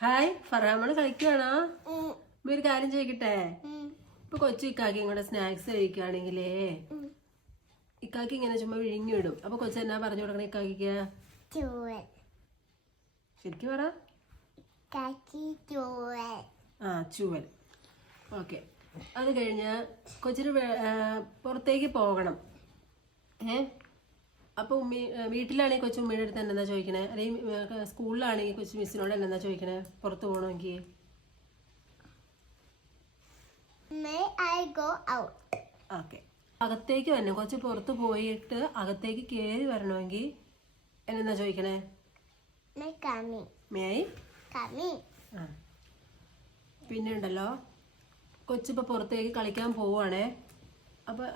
Hi ഫറാമോള് കളിക്കുകയാണോ? ഒരു കാര്യം ചോദിക്കട്ടെ? ഇപ്പൊ കൊച്ചു ഇക്കാക്കിയും കൂടെ സ്നാക്സ് കഴിക്കുകയാണെങ്കിലേ ഇക്കാക്കി ഇങ്ങനെ ചുമ്മാ വിഴുങ്ങിവിടും. അപ്പൊ കൊച്ചു എന്നാ പറഞ്ഞു കൊടുക്കണേ ഇക്കാക്കിക്ക്? ശരിക്കും പറ. ചൂവൽ. ഓക്കെ. അത് കഴിഞ്ഞ് കൊച്ചിന് പുറത്തേക്ക് പോകണം. അപ്പൊ വീട്ടിലാണെങ്കിൽ കൊച്ചു ഉമ്മയുടെ അടുത്ത് എന്നാ ചോദിക്കണേ? അല്ലെങ്കിൽ സ്കൂളിലാണെങ്കിൽ കൊച്ചു മിസ്സിനോട് എന്നാ ചോദിക്കണേ പുറത്ത് പോകണമെങ്കിൽ? ഓക്കെ. അകത്തേക്ക് വരണം. കൊച്ചു പുറത്ത് പോയിട്ട് അകത്തേക്ക് കയറി വരണമെങ്കിൽ എന്നാ ചോദിക്കണേ? പിന്നെ ഉണ്ടല്ലോ, കൊച്ചിപ്പോൾ പുറത്തേക്ക് കളിക്കാൻ പോവുകയാണേ. അപ്പോൾ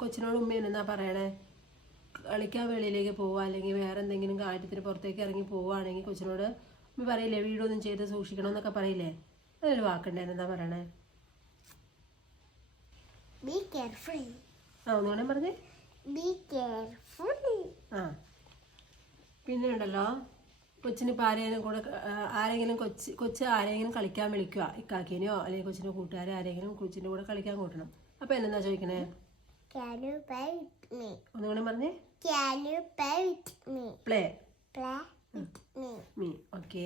കൊച്ചിനോട് ഉമ്മ എന്നാ പറയണേ? കളിക്കാൻ വെളിയിലേക്ക് പോവുക അല്ലെങ്കിൽ വേറെ എന്തെങ്കിലും കാര്യത്തിന് പുറത്തേക്ക് ഇറങ്ങി പോവുകയാണെങ്കിൽ കൊച്ചിനോട് ഉമ്മ പറയില്ലേ വീടൊന്നും ചെയ്ത് സൂക്ഷിക്കണം എന്നൊക്കെ പറയില്ലേ? അതൊരു വാക്കുണ്ടേ, എന്താ പറയണേ? ഒന്നുകൂടെ പറഞ്ഞേ. പിന്നെ ഉണ്ടല്ലോ, കൊച്ചിന് ഇപ്പം ആരെങ്കിലും കൊച്ച് ആരെങ്കിലും കളിക്കാൻ വിളിക്കുക, ഇക്കാക്കിനെയോ അല്ലെങ്കിൽ കൊച്ചിൻ്റെ കൂട്ടുകാരെ ആരെങ്കിലും കൊച്ചിൻ്റെ കൂടെ കളിക്കാൻ കൂട്ടണം. അപ്പം എന്നാ ചോദിക്കണേ? ഒന്നുകൂടെ പറഞ്ഞേ. Play me. ഓക്കെ.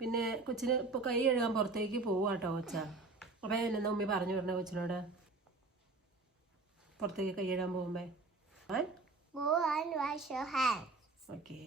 പിന്നെ കൊച്ചിന് ഇപ്പോൾ കൈ കഴുകാൻ പുറത്തേക്ക് പോവാട്ടോ കൊച്ച. അപ്പം എന്നാ ഉമ്മി പറഞ്ഞു വിടണേ കൊച്ചിനോട് പുറത്തേക്ക് കൈ കഴുകാൻ പോകുമ്പോ? ഓക്കെ.